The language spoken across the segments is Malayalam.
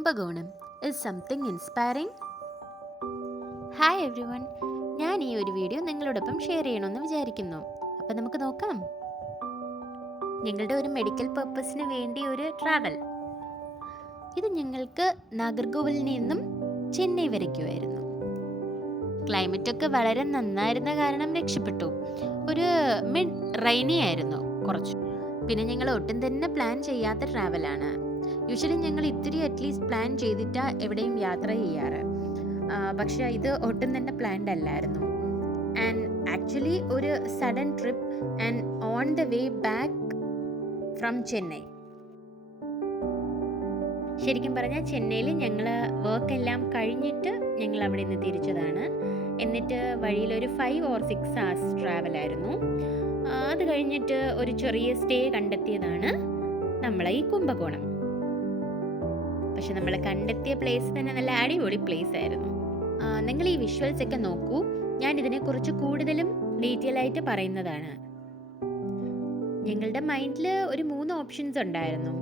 Kumbakonam is something inspiring. Hi every one, ഞാൻ ഈ ഒരു വീഡിയോ നിങ്ങളോടൊപ്പം ഷെയർ ചെയ്യണമെന്ന് വിചാരിക്കുന്നു. അപ്പം നമുക്ക് നോക്കാം. ഞങ്ങളുടെ ഒരു മെഡിക്കൽ പർപ്പസിന് വേണ്ടി ഒരു ട്രാവൽ. ഇത് ഞങ്ങൾക്ക് നാഗർകോവിലിൽ നിന്നും ചെന്നൈ വരയ്ക്കുമായിരുന്നു. ക്ലൈമറ്റൊക്കെ വളരെ നന്നായിരുന്ന കാരണം രക്ഷപ്പെട്ടു. ഒരു മിഡ് റെയിനി ആയിരുന്നു കുറച്ച്. പിന്നെ ഞങ്ങൾ ഒട്ടും തന്നെ പ്ലാൻ ചെയ്യാത്ത ട്രാവലാണ്. യൂഷ്വലി ഞങ്ങൾ ഇത്തിരി അറ്റ്ലീസ്റ്റ് പ്ലാൻ ചെയ്തിട്ടാ എവിടെയും യാത്ര ചെയ്യാറ്. പക്ഷേ ഇത് ഒട്ടും തന്നെ പ്ലാൻഡ് അല്ലായിരുന്നു. ആൻഡ് ആക്ച്വലി ഒരു sudden trip and on the way back from Chennai. ശരിക്കും പറഞ്ഞാൽ ചെന്നൈയിൽ ഞങ്ങൾ വർക്ക് എല്ലാം കഴിഞ്ഞിട്ട് ഞങ്ങൾ അവിടെ നിന്ന് തിരിച്ചതാണ്. എന്നിട്ട് വഴിയിലൊരു 5 or 6 hours ട്രാവലായിരുന്നു. അത് കഴിഞ്ഞിട്ട് ഒരു ചെറിയ സ്റ്റേ കണ്ടെത്തിയതാണ് നമ്മളെ ഈ കുംഭകോണം. പക്ഷെ നമ്മൾ കണ്ടെത്തിയ പ്ലേസ് തന്നെ നല്ല അടിപൊളി പ്ലേസ് ആയിരുന്നു. നിങ്ങൾ ഈ വിഷ്വൽസ് ഒക്കെ നോക്കൂ. ഞാൻ ഇതിനെക്കുറിച്ച് കൂടുതലും ഡീറ്റെയിൽ ആയിട്ട് പറയുന്നതാണ്. ഞങ്ങളുടെ മൈൻഡിൽ ഒരു 3 ഓപ്ഷൻസ് ഉണ്ടായിരുന്നു.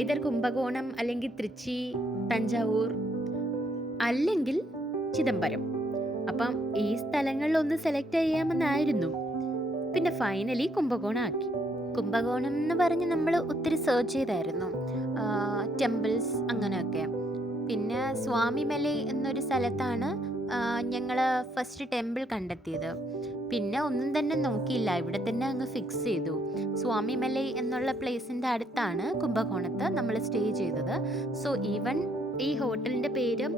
ഐദർ കുംഭകോണം, അല്ലെങ്കിൽ തൃച്ചി, തഞ്ചാവൂർ, അല്ലെങ്കിൽ ചിദംബരം. അപ്പം ഈ സ്ഥലങ്ങളിലൊന്ന് സെലക്ട് ചെയ്യാമെന്നായിരുന്നു. പിന്നെ ഫൈനലി കുംഭകോണം ആക്കി. കുംഭകോണം എന്ന് പറഞ്ഞ് നമ്മൾ ഒത്തിരി സെർച്ച് ചെയ്തായിരുന്നു, ടെമ്പിൾസ് അങ്ങനെയൊക്കെ. പിന്നെ സ്വാമിമലൈ എന്നൊരു സ്ഥലത്താണ് ഞങ്ങൾ ഫസ്റ്റ് ടെമ്പിൾ കണ്ടെത്തിയത്. പിന്നെ ഒന്നും തന്നെ നോക്കിയില്ല, ഇവിടെ തന്നെ അങ്ങ് ഫിക്സ് ചെയ്തു. സ്വാമിമലൈ എന്നുള്ള പ്ലേസിൻ്റെ അടുത്താണ് കുംഭകോണത്ത് നമ്മൾ സ്റ്റേ ചെയ്തത്. സോ ഈവൻ ഈ ഹോട്ടലിൻ്റെ പേര്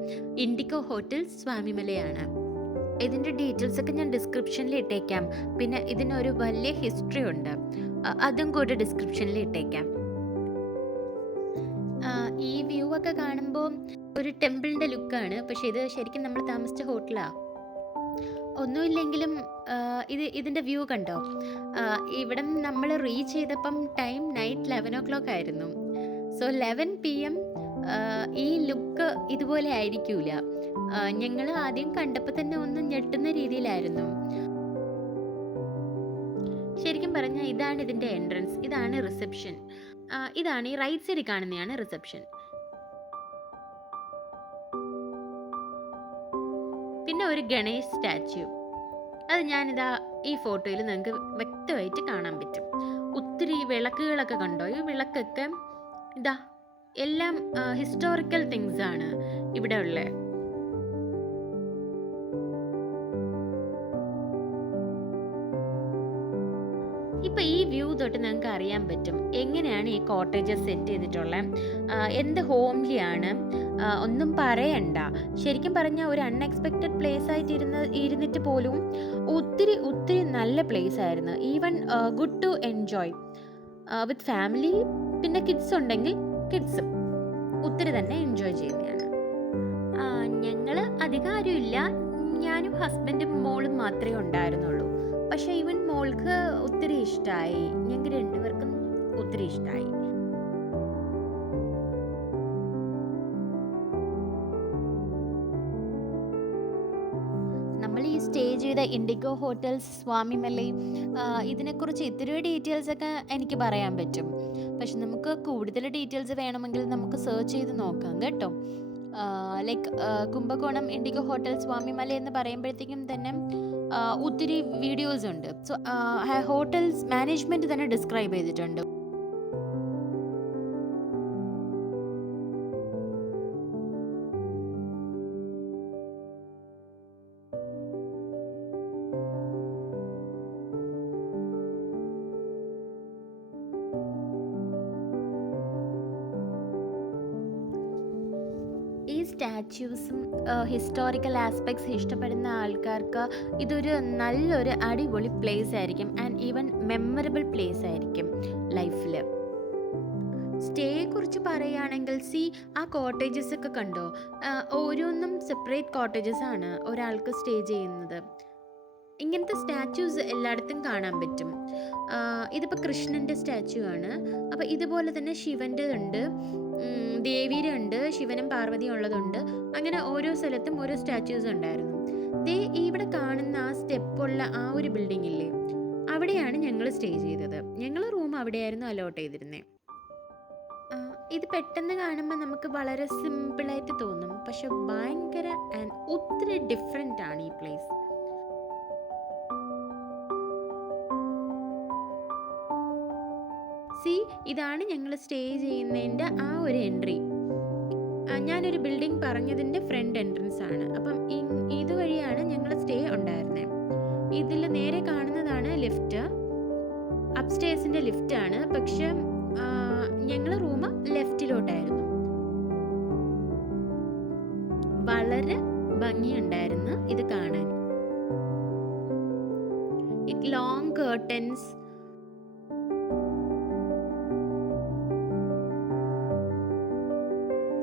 ഇൻഡിഗോ ഹോട്ടൽ സ്വാമിമലയാണ്. ഇതിൻ്റെ ഡീറ്റെയിൽസ് ഒക്കെ ഞാൻ ഡിസ്ക്രിപ്ഷനിൽ ഇട്ടേക്കാം. പിന്നെ ഇതിനൊരു വലിയ ഹിസ്റ്ററി ഉണ്ട്, അതും കൂടി ഡിസ്ക്രിപ്ഷനിൽ ഇട്ടേക്കാം. ഈ വ്യൂ ഒക്കെ കാണുമ്പോൾ ഒരു ടെമ്പിളിൻ്റെ ലുക്കാണ്. പക്ഷെ ഇത് ശരിക്കും നമ്മൾ താമസിച്ച ഹോട്ടലാണ്. ഒന്നുമില്ലെങ്കിലും ഇതിൻ്റെ വ്യൂ കണ്ടോ. ഇവിടം നമ്മൾ റീച്ച് ചെയ്തപ്പം ടൈം നൈറ്റ് 11 o'clock ആയിരുന്നു. സോ 11 PM ഈ ലുക്ക് ഇതുപോലെ ആയിരിക്കൂല. ഞങ്ങൾ ആദ്യം കണ്ടപ്പോൾ തന്നെ ഒന്ന് ഞെട്ടുന്ന രീതിയിലായിരുന്നു. ശരിക്കും പറഞ്ഞാൽ ഇതാണ് ഇതിൻ്റെ എൻട്രൻസ്, ഇതാണ് റിസപ്ഷൻ. ഇതാണ് ഈ റൈറ്റ് സൈഡിൽ കാണുന്നതാണ് റിസപ്ഷൻ. പിന്നെ ഒരു ഗണേഷ് സ്റ്റാച്യു, അത് ഞാനിതാ ഈ ഫോട്ടോയിൽ നിങ്ങൾക്ക് വ്യക്തമായിട്ട് കാണാൻ പറ്റും. ഒത്തിരി വിളക്കുകളൊക്കെ കണ്ടോ. ഈ വിളക്കൊക്കെ ഇതാ എല്ലാം ഹിസ്റ്റോറിക്കൽ തിങ്സ് ആണ് ഇവിടെ ഉള്ളത്. ഇപ്പൊ ഈ വ്യൂ തൊട്ട് നിങ്ങൾക്ക് അറിയാൻ പറ്റും എങ്ങനെയാണ് ഈ കോട്ടേജസ് സെറ്റ് ചെയ്തിട്ടുള്ളത്. എന്ത് ഹോംലി ആണ്, ഒന്നും പറയണ്ട. ശരിക്കും പറഞ്ഞാൽ ഒരു അൺഎക്സ്പെക്റ്റഡ് പ്ലേസ് ആയിട്ട് ഇരുന്നിട്ട് പോലും ഒത്തിരി ഒത്തിരി നല്ല പ്ലേസ് ആയിരുന്നു. Even good to enjoy with family. പിന്നെ കിഡ്സ് ഉണ്ടെങ്കിൽ കിഡ്സും ഒത്തിരി തന്നെ എൻജോയ് ചെയ്യുന്നതാണ്. ഞങ്ങൾ അധികം ആരുമില്ല, ഞാനും ഹസ്ബൻഡും മോളും മാത്രമേ ഉണ്ടായിരുന്നുള്ളൂ. പക്ഷെ ഈവൻ മോൾക്ക് ഒത്തിരി ഇഷ്ടമായി, ഞങ്ങൾക്ക് രണ്ടുപേർക്കും ഒത്തിരി ഇഷ്ടമായി. നമ്മൾ ഈ സ്റ്റേ ചെയ്ത ഇൻഡിഗോ ഹോട്ടൽസ് സ്വാമിമലൈ, ഇതിനെക്കുറിച്ച് ഇത്തിരി ഡീറ്റെയിൽസ് ഒക്കെ എനിക്ക് പറയാൻ പറ്റും. പക്ഷെ നമുക്ക് കൂടുതൽ ഡീറ്റെയിൽസ് വേണമെങ്കിൽ നമുക്ക് സെർച്ച് ചെയ്ത് നോക്കാം കേട്ടോ. Like Kumbakonam IndiGo hotel Swamimalai എന്ന് പറയുമ്പോഴത്തേക്കും തന്നെ ഒത്തിരി വീഡിയോസ് ഉണ്ട്. സോ ഹോട്ടൽസ് മാനേജ്മെൻറ്റ് തന്നെ ഡിസ്ക്രൈബ് ചെയ്തിട്ടുണ്ട്. ഈ സ്റ്റാച്യൂസും ഹിസ്റ്റോറിക്കൽ ആസ്പെക്ട്സ് ഇഷ്ടപ്പെടുന്ന ആൾക്കാർക്ക് ഇതൊരു നല്ലൊരു അടിപൊളി പ്ലേസ് ആയിരിക്കും. ആൻഡ് ഈവൻ മെമ്മറബിൾ പ്ലേസ് ആയിരിക്കും ലൈഫിൽ. സ്റ്റേയെ കുറിച്ച് പറയുകയാണെങ്കിൽ ആ കോട്ടേജസ് ഒക്കെ കണ്ടോ. ഓരോന്നും സെപ്പറേറ്റ് കോട്ടേജസ് ആണ് ഒരാൾക്ക് സ്റ്റേ ചെയ്യുന്നത്. ഇങ്ങനത്തെ സ്റ്റാച്യൂസ് എല്ലായിടത്തും കാണാൻ പറ്റും. ഇതിപ്പോൾ കൃഷ്ണൻ്റെ സ്റ്റാച്യു ആണ്. അപ്പോൾ ഇതുപോലെ തന്നെ ശിവൻ്റെ ഉണ്ട്, ദേവിയുടെ ഉണ്ട്, ശിവനും പാർവതിയും ഉള്ളതുണ്ട്. അങ്ങനെ ഓരോ സ്ഥലത്തും ഓരോ സ്റ്റാച്യൂസ് ഉണ്ടായിരുന്നു. ഇവിടെ കാണുന്ന ആ സ്റ്റെപ്പുള്ള ആ ഒരു ബിൽഡിംഗ് ഇല്ലേ, അവിടെയാണ് ഞങ്ങൾ സ്റ്റേ ചെയ്തത്. ഞങ്ങൾ റൂം അവിടെയായിരുന്നു അലോട്ട് ചെയ്തിരുന്നത്. ഇത് പെട്ടെന്ന് കാണുമ്പോൾ നമുക്ക് വളരെ സിമ്പിളായിട്ട് തോന്നും, പക്ഷെ ഭയങ്കര ആൻഡ് ഒത്തിരി ഡിഫറെൻ്റ് ആണ് ഈ പ്ലേസ്. സി, ഇതാണ് ഞങ്ങൾ സ്റ്റേ ചെയ്യുന്നതിൻ്റെ ആ ഒരു എൻട്രി. ഞാനൊരു ബിൽഡിംഗ് പറഞ്ഞതിൻ്റെ ഫ്രണ്ട് എൻട്രൻസ് ആണ്. അപ്പം ഇതുവഴിയാണ് ഞങ്ങൾ സ്റ്റേ ഉണ്ടായിരുന്നത്. ഇതിൽ നേരെ കാണുന്നതാണ് ലിഫ്റ്റ്, അപ്സ്റ്റേഴ്സിൻ്റെ ലിഫ്റ്റാണ്. പക്ഷെ ഞങ്ങൾ റൂം ലെഫ്റ്റിലോട്ടായിരുന്നു. വളരെ ഭംഗിയുണ്ടായിരുന്നു ഇത് കാണാൻ. ലോങ് കേർട്ടൻസ്,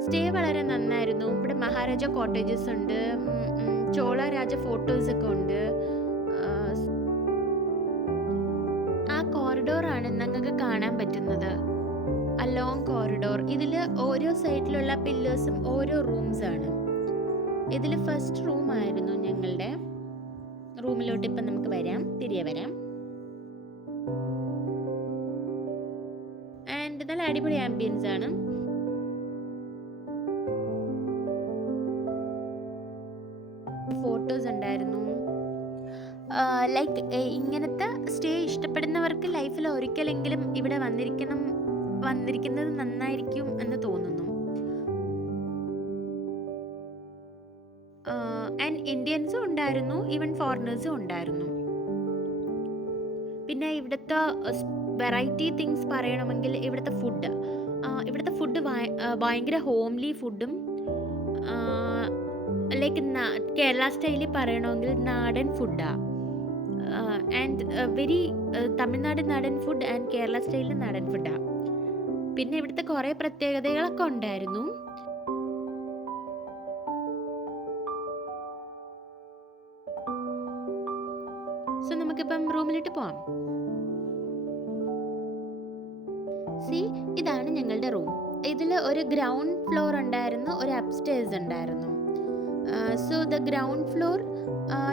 സ്റ്റേ വളരെ നന്നായിരുന്നു. ഇവിടെ മഹാരാജ കോട്ടേജസ് ഉണ്ട്, ചോള രാജ ഫോട്ടോസ് ഒക്കെ ഉണ്ട്. ആ കോറിഡോറാണ് നിങ്ങൾക്ക് കാണാൻ പറ്റുന്നത്, ആ ലോങ് കോറിഡോർ. ഇതിൽ ഓരോ സൈഡിലുള്ള പില്ലേഴ്സും ഓരോ റൂംസ് ആണ്. ഇതിൽ ഫസ്റ്റ് റൂം ആയിരുന്നു ഞങ്ങളുടെ. റൂമിലോട്ട് ഇപ്പം നമുക്ക് തിരികെ വരാം. ആൻഡ് നല്ല അടിപൊളി ആംബിയൻസ് ആണ്. ഫോട്ടോസ് ഉണ്ടായിരുന്നു. ലൈക്ക് ഇങ്ങനത്തെ സ്റ്റേ ഇഷ്ടപ്പെടുന്നവർക്ക് ലൈഫിൽ ഒരിക്കലെങ്കിലും ഇവിടെ വന്നിരിക്കുന്നത് നന്നായിരിക്കും എന്ന് തോന്നുന്നു. ആൻഡ് ഇന്ത്യൻസും ഉണ്ടായിരുന്നു, ഈവൻ ഫോറിനേഴ്സും ഉണ്ടായിരുന്നു. പിന്നെ ഇവിടുത്തെ വെറൈറ്റി തിങ്സ് പറയണമെങ്കിൽ ഇവിടുത്തെ ഫുഡ് ഭയങ്കര ഹോംലി ഫുഡും, ലൈക്ക് കേരള സ്റ്റൈലിൽ പറയണമെങ്കിൽ നാടൻ ഫുഡാണ്. ആൻഡ് വെരി തമിഴ്നാട് നാടൻ ഫുഡ് ആൻഡ് കേരള സ്റ്റൈലിൽ നാടൻ ഫുഡാണ്. പിന്നെ ഇവിടുത്തെ കുറേ പ്രത്യേകതകളൊക്കെ ഉണ്ടായിരുന്നു. സോ നമുക്കിപ്പം റൂമിലിട്ട് പോവാം. ഇതാണ് ഞങ്ങളുടെ റൂം. ഇതിൽ ഒരു ഗ്രൗണ്ട് ഫ്ലോർ ഉണ്ടായിരുന്നു, ഒരു അപ്സ്റ്റേഴ്സ് ഉണ്ടായിരുന്നു. So the ground floor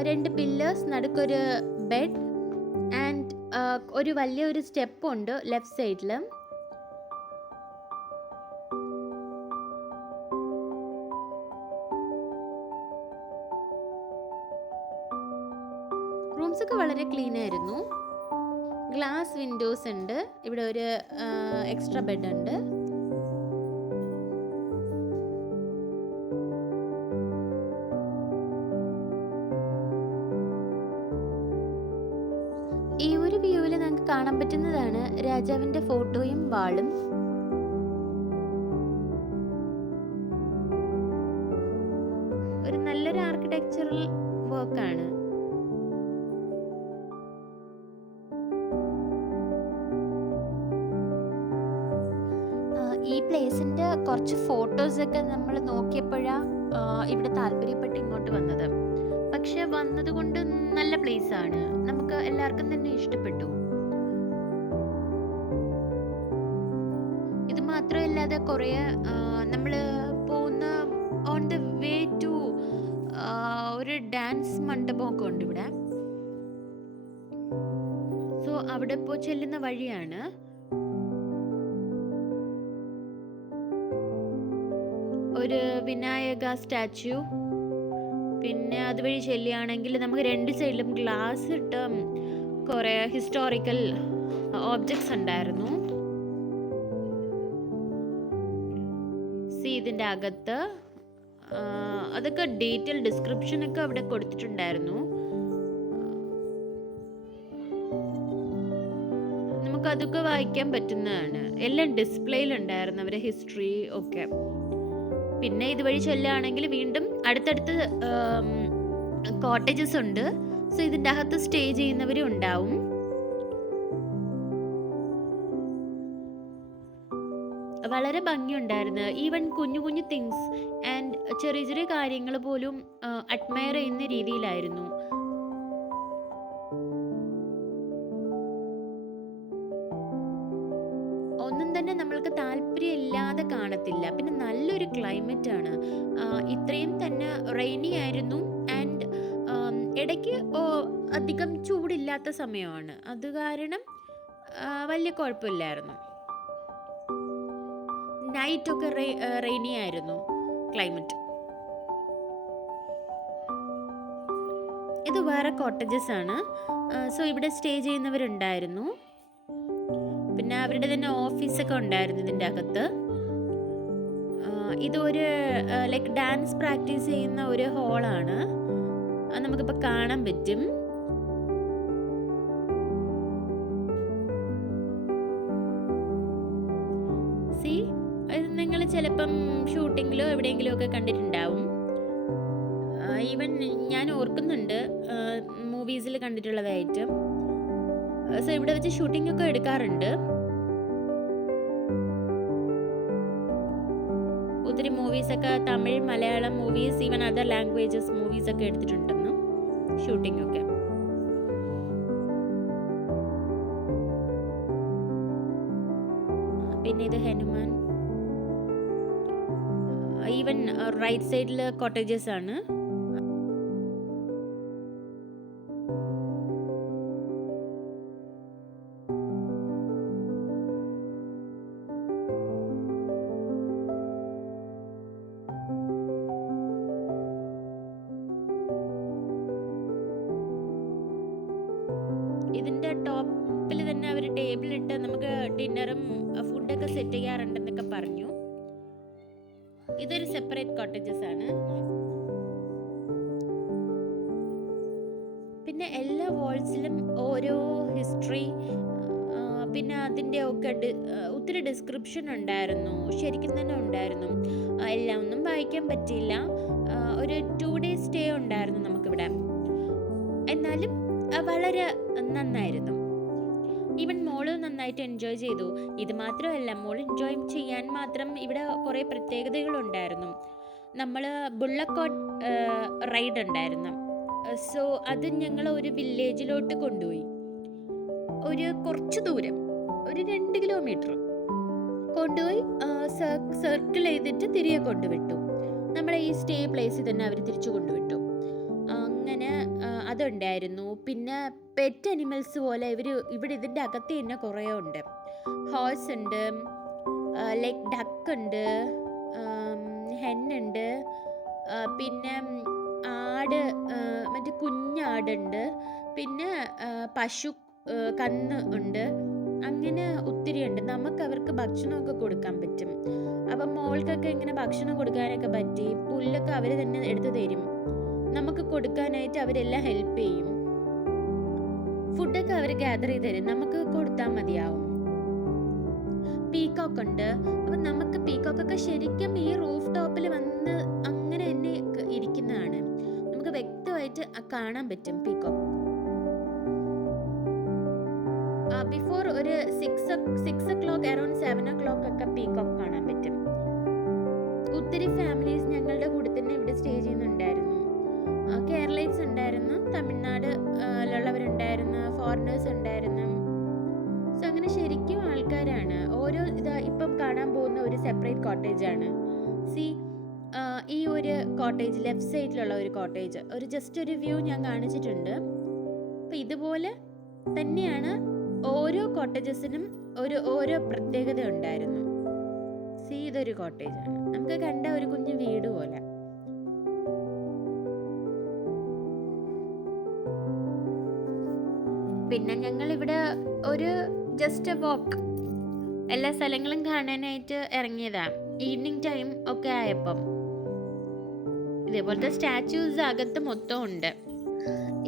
2 pillars, നടുക്കൊരു ബെഡ് ആൻഡ് ഒരു വലിയൊരു സ്റ്റെപ്പ് ഉണ്ട് ലെഫ്റ്റ് സൈഡിൽ. റൂംസ് ഒക്കെ വളരെ ക്ലീൻ ആയിരുന്നു. ഗ്ലാസ് വിൻഡോസ് ഉണ്ട്. ഇവിടെ ഒരു എക്സ്ട്രാ ബെഡ് ഉണ്ട്. ഈ ഒരു വ്യൂവിൽ നമുക്ക് കാണാൻ പറ്റുന്നതാണ് രാജാവിന്റെ ഫോട്ടോയും വാളും. ഒരു നല്ലൊരു ആർക്കിടെക്ചറൽ വർക്കാണ്. ഈ പ്ലേസിന്റെ കുറച്ച് ഫോട്ടോസൊക്കെ നമ്മൾ നോക്കിയപ്പോഴാണ് ഇവിടെ താല്പര്യപ്പെട്ട് ഇങ്ങോട്ട് വന്നത്. പക്ഷെ വന്നതുകൊണ്ട് നല്ല പ്ലേസ് ആണ്, നമുക്ക് എല്ലാവർക്കും തന്നെ ഇഷ്ടപ്പെട്ടു. ഇത് മാത്രമല്ലാതെ കുറേ നമ്മൾ പോകുന്ന ഓൺ ദ വേ ടു ഒരു ഡാൻസ് മണ്ഡപമൊക്കെ ഉണ്ട് ഇവിടെ. സോ അവിടെ ഇപ്പോൾ ചെല്ലുന്ന വഴിയാണ്. ഒരു വിനായക സ്റ്റാച്യു. പിന്നെ അതുവഴി ചെല്ലുകയാണെങ്കിൽ നമുക്ക് 2 സൈഡിലും ഗ്ലാസ് ഇട്ട കുറേ ഹിസ്റ്റോറിക്കൽ ഓബ്ജക്ട്സ് ഉണ്ടായിരുന്നു. ഇതിൻ്റെ അകത്ത് അതൊക്കെ ഡീറ്റെയിൽ ഡിസ്ക്രിപ്ഷനൊക്കെ അവിടെ കൊടുത്തിട്ടുണ്ടായിരുന്നു. നമുക്കതൊക്കെ വായിക്കാൻ പറ്റുന്നതാണ്. എല്ലാം ഡിസ്പ്ലേയിലുണ്ടായിരുന്നു അവരുടെ ഹിസ്റ്ററി ഒക്കെ. പിന്നെ ഇതുവഴി ചെല്ലുകയാണെങ്കിൽ വീണ്ടും അടുത്തടുത്ത് കോട്ടേജസ് ഉണ്ട്. സോ ഇതിൻ്റെ അകത്ത് സ്റ്റേ ചെയ്യുന്നവരും ഉണ്ടാവും. വളരെ ഭംഗിയുണ്ടായിരുന്നു. ഈവൻ കുഞ്ഞു കുഞ്ഞു തിങ്സ് ആൻഡ് ചെറിയ ചെറിയ കാര്യങ്ങൾ പോലും അഡ്മയർ ചെയ്യുന്ന രീതിയിലായിരുന്നു. ഒന്നും തന്നെ നമ്മൾക്ക് താല്പര്യമില്ലാതെ കാണത്തില്ല. പിന്നെ നല്ലൊരു ക്ലൈമറ്റ് ആണ്. ഇത്രയും തന്നെ റെയിനി ആയിരുന്നു ആൻഡ് ഇടയ്ക്ക് അധികം ചൂടില്ലാത്ത സമയമാണ്. അത് കാരണം വലിയ കുഴപ്പമില്ലായിരുന്നു. നൈറ്റൊക്കെ റെയിനി ആയിരുന്നു ക്ലൈമറ്റ്. ഇത് വേറെ കോട്ടേജസ് ആണ്. സോ ഇവിടെ സ്റ്റേ ചെയ്യുന്നവരുണ്ടായിരുന്നു. പിന്നെ അവരുടെ തന്നെ ഓഫീസൊക്കെ ഉണ്ടായിരുന്നു ഇതിൻ്റെ അകത്ത്. ഇതൊരു ലൈക്ക് ഡാൻസ് പ്രാക്ടീസ് ചെയ്യുന്ന ഒരു ഹോളാണ്. നമുക്കിപ്പോൾ കാണാൻ പറ്റും. സി ഇത് നിങ്ങൾ ചിലപ്പം ഷൂട്ടിങ്ങിലോ എവിടെയെങ്കിലും ഒക്കെ കണ്ടിട്ടുണ്ടാവും. ഈവൻ ഞാൻ ഓർക്കുന്നുണ്ട് മൂവീസിൽ കണ്ടിട്ടുള്ളതായിട്ട്. സോ ഇവിടെ വെച്ച് ഷൂട്ടിംഗ് ഒക്കെ എടുക്കാറുണ്ട്. ഒത്തിരി മൂവീസൊക്കെ Tamil, Malayalam movies, even other languages മൂവീസൊക്കെ എടുത്തിട്ടുണ്ടെന്ന് ഷൂട്ടിംഗ് ഒക്കെ. പിന്നെ ഇത് ഹനുമാൻ. ഈവൻ റൈറ്റ് സൈഡിൽ കോട്ടേജസ് ആണ്. ഇതിൻ്റെ ടോപ്പിൽ തന്നെ അവർ ടേബിളിട്ട് നമുക്ക് ഡിന്നറും ഫുഡൊക്കെ സെറ്റ് ചെയ്യാറുണ്ടെന്നൊക്കെ പറഞ്ഞു. ഇതൊരു സെപ്പറേറ്റ് കോട്ടേജസ് ആണ്. പിന്നെ എല്ലാ വാൾസിലും ഓരോ ഹിസ്റ്ററി, പിന്നെ അതിൻ്റെ ഒക്കെ ഒത്തിരി ഡിസ്ക്രിപ്ഷൻ ഉണ്ടായിരുന്നു. ശരിക്കും തന്നെ ഉണ്ടായിരുന്നു. എല്ലാം ഒന്നും വായിക്കാൻ പറ്റിയില്ല. ഒരു 2 days സ്റ്റേ ഉണ്ടായിരുന്നു നമുക്കിവിടെ. എന്നാലും വളരെ നന്നായിരുന്നു. ഈവൻ മോള് നന്നായിട്ട് എൻജോയ് ചെയ്തു. ഇത് മാത്രമല്ല, മോൾ എൻജോയ് ചെയ്യാൻ മാത്രം ഇവിടെ കുറേ പ്രത്യേകതകളുണ്ടായിരുന്നു. നമ്മൾ ബുള്ളക്കോട്ട് റൈഡ് ഉണ്ടായിരുന്നു. സോ അത് ഞങ്ങൾ ഒരു വില്ലേജിലോട്ട് കൊണ്ടുപോയി. ഒരു കുറച്ച് ദൂരം, ഒരു 2 കിലോമീറ്റർ കൊണ്ടുപോയി സർക്കിൾ ചെയ്തിട്ട് തിരികെ കൊണ്ടുവിട്ടു. നമ്മളെ ഈ സ്റ്റേ പ്ലേസിൽ തന്നെ അവർ തിരിച്ചു കൊണ്ടുവിട്ടു. അങ്ങനെ അതുണ്ടായിരുന്നു. പിന്നെ പെറ്റ് അനിമൽസ് പോലെ ഇവിടെ ഇതിൻ്റെ അകത്ത് തന്നെ കുറേ ഉണ്ട്. ഹോഴ്സ് ഉണ്ട്, ലൈക്ക് ഡക്ക് ഉണ്ട്, ഹെന്നുണ്ട്, പിന്നെ ആട്, മറ്റേ കുഞ്ഞാടുണ്ട്, പിന്നെ പശു കന്ന് ഉണ്ട്. അങ്ങനെ ഒത്തിരി ഉണ്ട്. നമുക്ക് അവർക്ക് ഭക്ഷണമൊക്കെ കൊടുക്കാൻ പറ്റും. അപ്പം മോൾക്കൊക്കെ ഇങ്ങനെ ഭക്ഷണം കൊടുക്കാനൊക്കെ പറ്റി. പുല്ലൊക്കെ അവർ തന്നെ എടുത്തു തരും. നമുക്ക് കൊടുക്കാനായിട്ട് അവരെല്ലാം ഹെൽപ്പ് ചെയ്യും. ഫുഡൊക്കെ അവർ ഗ്യാദർ ചെയ്ത് തരും, നമുക്ക് കൊടുത്താൽ മതിയാവും. പീക്കോക്ക് ഉണ്ട്. അപ്പം നമുക്ക് പീക്കോക്കൊക്കെ ശരിക്കും ഈ റൂഫ് ടോപ്പിൽ വന്ന് അങ്ങനെ തന്നെ ഇരിക്കുന്നതാണ്. നമുക്ക് വ്യക്തമായിട്ട് കാണാൻ പറ്റും പീക്കോക്ക്. ബിഫോർ ഒരു 6 o'clock, അറൗണ്ട് 7 o'clock ഒക്കെ പീക്കോക്ക് കാണാൻ പറ്റും. ഒത്തിരി ഫാമിലീസ് ഞങ്ങളുടെ കൂടെ തന്നെ ഇവിടെ സ്റ്റേ ചെയ്യുന്നുണ്ടായിരുന്നു. കേരളീസ് ഉണ്ടായിരുന്നു, തമിഴ്നാടുള്ളവരുണ്ടായിരുന്നു, ഫോറിനേഴ്സ് ഉണ്ടായിരുന്നു. സോ അങ്ങനെ ശരിക്കും ആൾക്കാരാണ്. ഓരോ ഇപ്പം കാണാൻ പോകുന്ന ഒരു സെപ്പറേറ്റ് കോട്ടേജാണ്. ഈ ഒരു കോട്ടേജ്, ലെഫ്റ്റ് സൈഡിലുള്ള ഒരു കോട്ടേജ്, ജസ്റ്റ് ഒരു വ്യൂ ഞാൻ കാണിച്ചിട്ടുണ്ട്. അപ്പം ഇതുപോലെ തന്നെയാണ് ഓരോ കോട്ടേജസിനും ഓരോ പ്രത്യേകത ഉണ്ടായിരുന്നു. ഇതൊരു കോട്ടേജാണ്. നമുക്ക് കണ്ട ഒരു കുഞ്ഞു വീട് പോലെ. പിന്നെ ഞങ്ങളിവിടെ ഒരു ജസ്റ്റ് വാക്ക്, എല്ലാ സ്ഥലങ്ങളും കാണാനായിട്ട് ഇറങ്ങിയതാണ്. ഈവനിങ് ടൈം ഒക്കെ ആയപ്പം ഇതേപോലത്തെ സ്റ്റാച്യൂസ് അകത്ത് മൊത്തം ഉണ്ട്.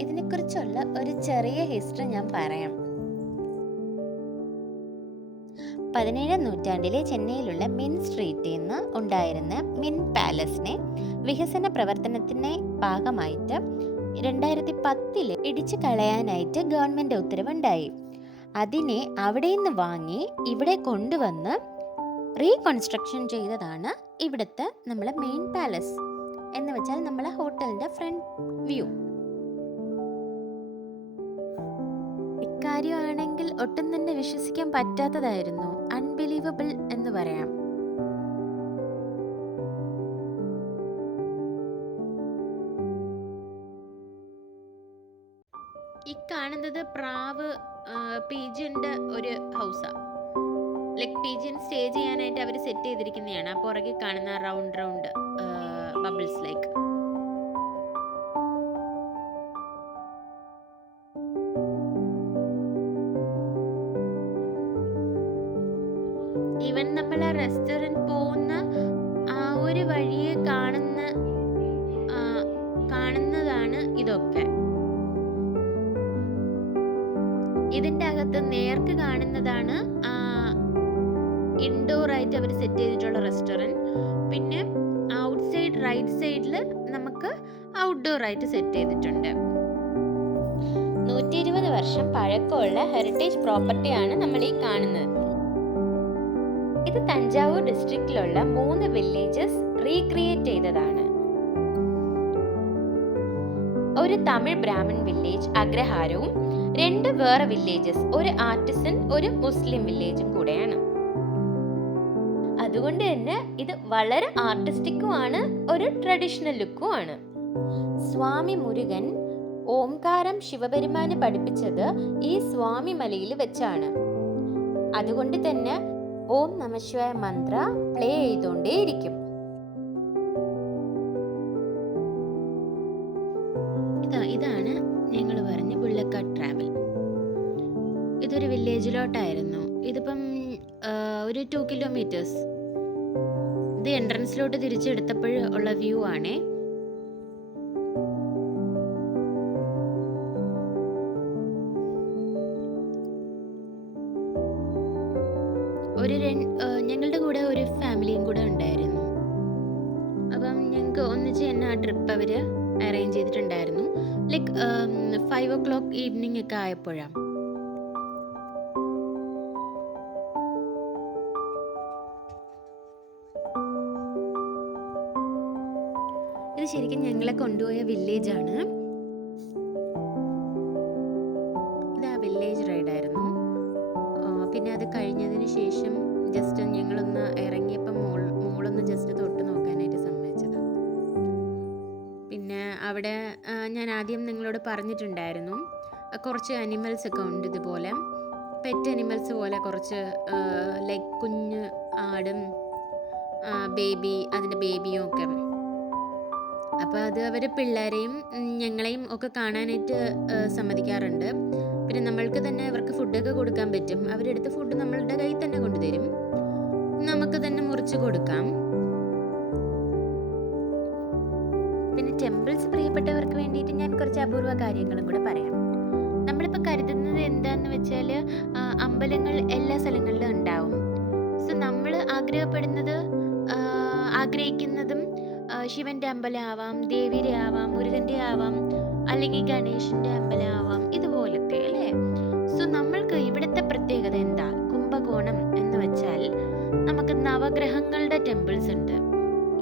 ഇതിനെക്കുറിച്ചുള്ള ഒരു ചെറിയ ഹിസ്റ്ററി ഞാൻ പറയാം. 17ാം നൂറ്റാണ്ടിലെ ചെന്നൈയിലുള്ള മിൻ സ്ട്രീറ്റിൽ നിന്ന് ഉണ്ടായിരുന്ന മിൻ പാലസിനെ വികസന പ്രവർത്തനത്തിന്റെ ഭാഗമായിട്ട് 2010 ഇടിച്ചു കളയാനായിട്ട് ഗവൺമെന്റ് ഉത്തരവുണ്ടായി. അതിനെ അവിടെ നിന്ന് വാങ്ങി ഇവിടെ കൊണ്ടുവന്ന് റീകൺസ്ട്രക്ഷൻ ചെയ്തതാണ് ഇവിടുത്തെ നമ്മളെ മെയിൻ പാലസ്. എന്ന് വെച്ചാൽ നമ്മളെ ഹോട്ടലിന്റെ ഫ്രണ്ട് വ്യൂ. ഇക്കാര്യമാണെങ്കിൽ ഒട്ടും തന്നെ വിശ്വസിക്കാൻ പറ്റാത്തതായിരുന്നു. അൺബിലീവബിൾ എന്ന് പറയാം. ഈ കാണുന്നത് പ്രാവ്, പീജന്റെ ഒരു ഹൗസാ. ലൈക് പിജിയൻ സ്റ്റേ ചെയ്യാനായിട്ട് അവർ സെറ്റ് ചെയ്തിരിക്കുന്നതാണ്. ആ പുറകെ കാണുന്ന round round bubbles like. Even നമ്മൾ ആ റെസ്റ്റോറൻറ്റ് പോകുന്ന ആ ഒരു വഴിയെ കാണുന്നതാണ് ഇതൊക്കെ. ഇതിൻ്റെ അകത്ത് നേർക്ക് കാണുന്നതാണ് ഇൻഡോർ ആയിട്ട് അവർ സെറ്റ് ചെയ്തിട്ടുള്ള റെസ്റ്റോറൻറ്റ്. പിന്നെ ഔട്ട് സൈഡ് റൈറ്റ് സൈഡിൽ നമുക്ക് ഔട്ട്ഡോർ ആയിട്ട് സെറ്റ് ചെയ്തിട്ടുണ്ട്. 120 വർഷം പഴക്കമുള്ള ഹെറിറ്റേജ് പ്രോപ്പർട്ടിയാണ് നമ്മൾ ഈ കാണുന്നത്. ഇത് തഞ്ചാവൂർ ഡിസ്ട്രിക്റ്റിലുള്ള 3 വില്ലേജസ് റീക്രിയേറ്റ് ചെയ്തതാണ്. ഒരു തമിഴ് ബ്രാഹ്മൺ വില്ലേജ് അഗ്രഹാരവും 2 വേറെ വില്ലേജസ്, ഒരു ആർട്ടിസൻ, ഒരു മുസ്ലിം വില്ലേജും കൂടെയാണ്. അതുകൊണ്ട് തന്നെ ഇത് വളരെ ആർട്ടിസ്റ്റിക്കുമാണ്, ഒരു ട്രഡീഷണൽ ലുക്കുമാണ്. സ്വാമി മുരുകൻ ഓംകാരം ശിവപെരുമാന് പഠിപ്പിച്ചത് ഈ സ്വാമി മലയിൽ വെച്ചാണ്. അതുകൊണ്ട് തന്നെ ഓം നമഃശിവായ മന്ത്ര പ്ലേ ചെയ്തുകൊണ്ടേയിരിക്കും. ഇതാണ് ഞങ്ങൾ പറഞ്ഞ ബുള്ളക്കാട് ട്രാവൽ. ഇതൊരു വില്ലേജിലോട്ടായിരുന്നു. ഇതിപ്പം ഒരു 2 കിലോമീറ്റേഴ്സ്. ഇത് എൻട്രൻസിലോട്ട് തിരിച്ചെടുത്തപ്പോൾ ഉള്ള വ്യൂ ആണേ. ഞങ്ങളുടെ കൂടെ ഒരു ഫാമിലിയും കൂടെ ഉണ്ടായിരുന്നു. അപ്പം ഞങ്ങൾക്ക് ഒന്നിച്ച് തന്നെ ആ ട്രിപ്പ് അവർ അറേഞ്ച് ചെയ്തിട്ടുണ്ടായിരുന്നു. ലൈക്ക് 5 o'clock ഈവനിങ് ഒക്കെ ആയപ്പോഴാണ്. ഇത് ശരിക്കും ഞങ്ങളെ കൊണ്ടുപോയ വില്ലേജാണ്. ഇത് ആ വില്ലേജ് റൈഡായിരുന്നു. പിന്നെ അത് കഴിഞ്ഞതിന് ശേഷം ജസ്റ്റ് ഞങ്ങളൊന്ന് ഇറങ്ങിയപ്പം മോളൊന്ന് ജസ്റ്റ് തൊട്ട് നോക്കാനായിട്ട് സമ്മതിച്ചതാണ്. പിന്നെ അവിടെ ഞാൻ ആദ്യം നിങ്ങളോട് പറഞ്ഞിട്ടുണ്ടായിരുന്നു, കുറച്ച് അനിമൽസ് ഒക്കെ ഉണ്ട് ഇതുപോലെ പെറ്റ് അനിമൽസ് പോലെ, കുറച്ച് ലൈക്ക് കുഞ്ഞ് ആടും ബേബി, അതിൻ്റെ ബേബിയും ഒക്കെ. അപ്പോൾ അത് അവർ പിള്ളേരെയും ഞങ്ങളെയും ഒക്കെ കാണാനായിട്ട് സമ്മതിക്കാറുണ്ട്. പിന്നെ നമ്മൾക്ക് തന്നെ അവർക്ക് ഫുഡൊക്കെ കൊടുക്കാൻ പറ്റും. അവരെടുത്ത് ഫുഡ് നമ്മളുടെ കയ്യിൽ തന്നെ കൊണ്ടുതരും, നമുക്ക് തന്നെ മുറിച്ച് കൊടുക്കാം. പിന്നെ ടെമ്പിൾസ് പ്രിയപ്പെട്ടവർക്ക് വേണ്ടിയിട്ട് ഞാൻ കുറച്ച് അപൂർവ കാര്യങ്ങളും കൂടെ പറയാം. നമ്മളിപ്പോൾ കരുതുന്നത് എന്താന്ന് വെച്ചാൽ അമ്പലങ്ങൾ എല്ലാ സ്ഥലങ്ങളിലും ഉണ്ടാവും. സോ നമ്മൾ ആഗ്രഹിക്കുന്നതും ശിവന്റെ അമ്പലം ആവാം, ദേവിയുടെ ആവാം, മുരുകന്റെ ആവാം, അല്ലെങ്കിൽ ഗണേശന്റെ അമ്പലം ആവാം, ഇതുപോലത്തെ അല്ലേ. സോ നമ്മൾക്ക് ഇവിടുത്തെ പ്രത്യേകത എന്താ? കുംഭകോണം എന്ന് വെച്ചാൽ നമുക്ക് നവഗ്രഹങ്ങളുടെ ടെമ്പിൾസ് ഉണ്ട്.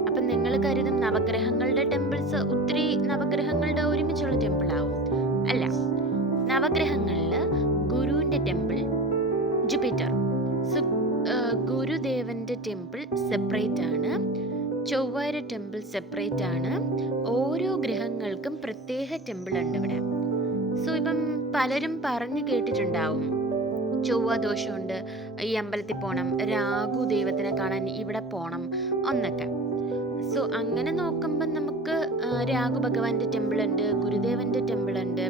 അപ്പം നിങ്ങൾ കരുതും നവഗ്രഹങ്ങളുടെ ടെമ്പിൾസ് ഒത്തിരി നവഗ്രഹങ്ങളുടെ ഒരുമിച്ചുള്ള ടെമ്പിൾ ആവും. അല്ല, നവഗ്രഹങ്ങളിൽ ഗുരുവിന്റെ ടെമ്പിൾ ജുപ്പിറ്റർ. സോ ഗുരുദേവന്റെ ടെമ്പിൾ സെപ്പറേറ്റ് ആണ്, ചൊവ്വയുടെ ടെമ്പിൾ സെപ്പറേറ്റ് ആണ്. ഓരോ ഗ്രഹങ്ങൾക്കും പ്രത്യേക ടെമ്പിൾ ഉണ്ട് ഇവിടെ. സോ ഇപ്പം പലരും പറഞ്ഞു കേട്ടിട്ടുണ്ടാവും, ചൊവ്വ ദോഷമുണ്ട്, ഈ അമ്പലത്തിൽ പോകണം, രാഹു ദൈവത്തിനെ കാണാൻ ഇവിടെ പോകണം എന്നൊക്കെ. സോ അങ്ങനെ നോക്കുമ്പോൾ നമുക്ക് രാഹു ഭഗവാന്റെ ടെമ്പിൾ ഉണ്ട്, ഗുരുദേവന്റെ ടെമ്പിൾ ഉണ്ട്,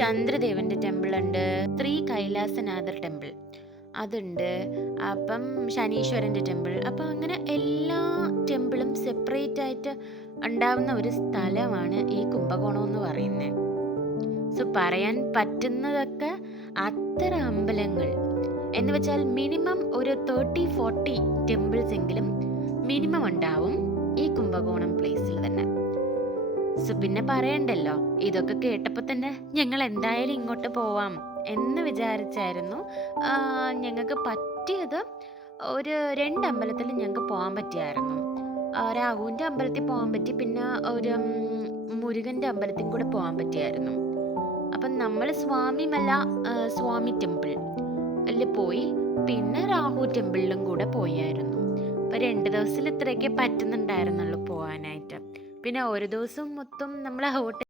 ചന്ദ്രദേവന്റെ ടെമ്പിൾ ഉണ്ട്, ശ്രീ കൈലാസനാഥർ ടെമ്പിൾ അതുണ്ട്, അപ്പം ശനീശ്വരൻ്റെ ടെമ്പിൾ. അപ്പം അങ്ങനെ എല്ലാ ടെമ്പിളും സെപ്പറേറ്റ് ആയിട്ട് ഉണ്ടാവുന്ന ഒരു സ്ഥലമാണ് ഈ കുംഭകോണം എന്ന് പറയുന്നത്. സോ പറയാൻ പറ്റുന്നതൊക്കെ അത്ര അമ്പലങ്ങൾ എന്ന് വെച്ചാൽ മിനിമം ഒരു 30-40 ടെമ്പിൾസ് എങ്കിലും മിനിമം ഉണ്ടാവും ഈ കുംഭകോണം പ്ലേസിൽ തന്നെ. സോ പിന്നെ പറയണ്ടല്ലോ, ഇതൊക്കെ കേട്ടപ്പോൾ തന്നെ ഞങ്ങൾ എന്തായാലും ഇങ്ങോട്ട് പോവാം എന്ന് വിചാരിച്ചായിരുന്നു. ഞങ്ങൾക്ക് പറ്റിയത് ഒരു 2 അമ്പലത്തിൽ ഞങ്ങൾക്ക് പോകാൻ പറ്റിയായിരുന്നു. രാഹുവിൻ്റെ അമ്പലത്തിൽ പോകാൻ പറ്റി, പിന്നെ ഒരു മുരുകൻ്റെ അമ്പലത്തിൽ കൂടെ പോകാൻ പറ്റിയായിരുന്നു. അപ്പം നമ്മൾ സ്വാമി ടെമ്പിൾ അതിൽ പോയി, പിന്നെ രാഹു ടെമ്പിളിലും കൂടെ പോയായിരുന്നു. അപ്പം 2 ദിവസത്തിൽ ഇത്രയൊക്കെ പറ്റുന്നുണ്ടായിരുന്നുള്ളൂ പോകാനായിട്ട്. പിന്നെ ഒരു ദിവസം മൊത്തം നമ്മൾ ഹോട്ടൽ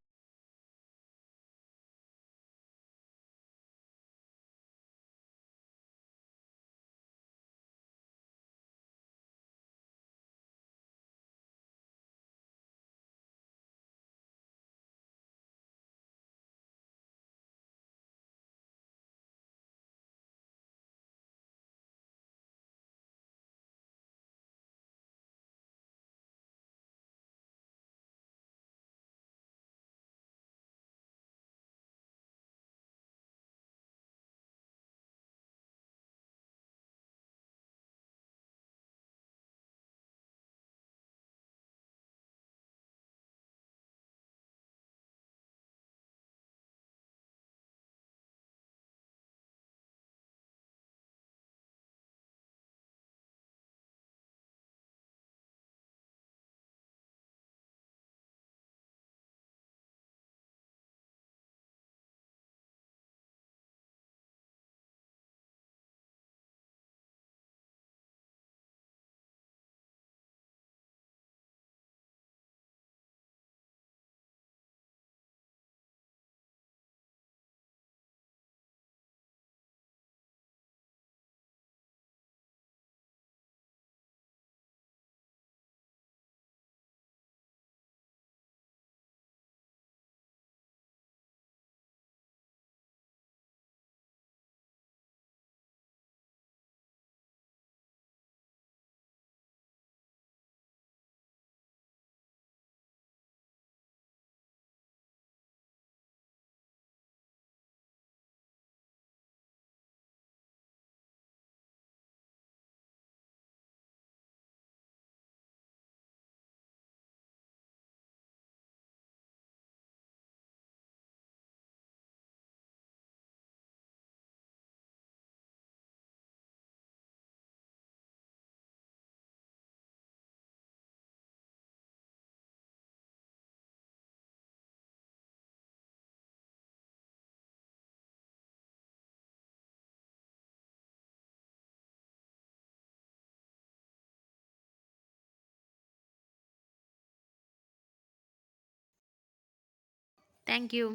താങ്ക് യു.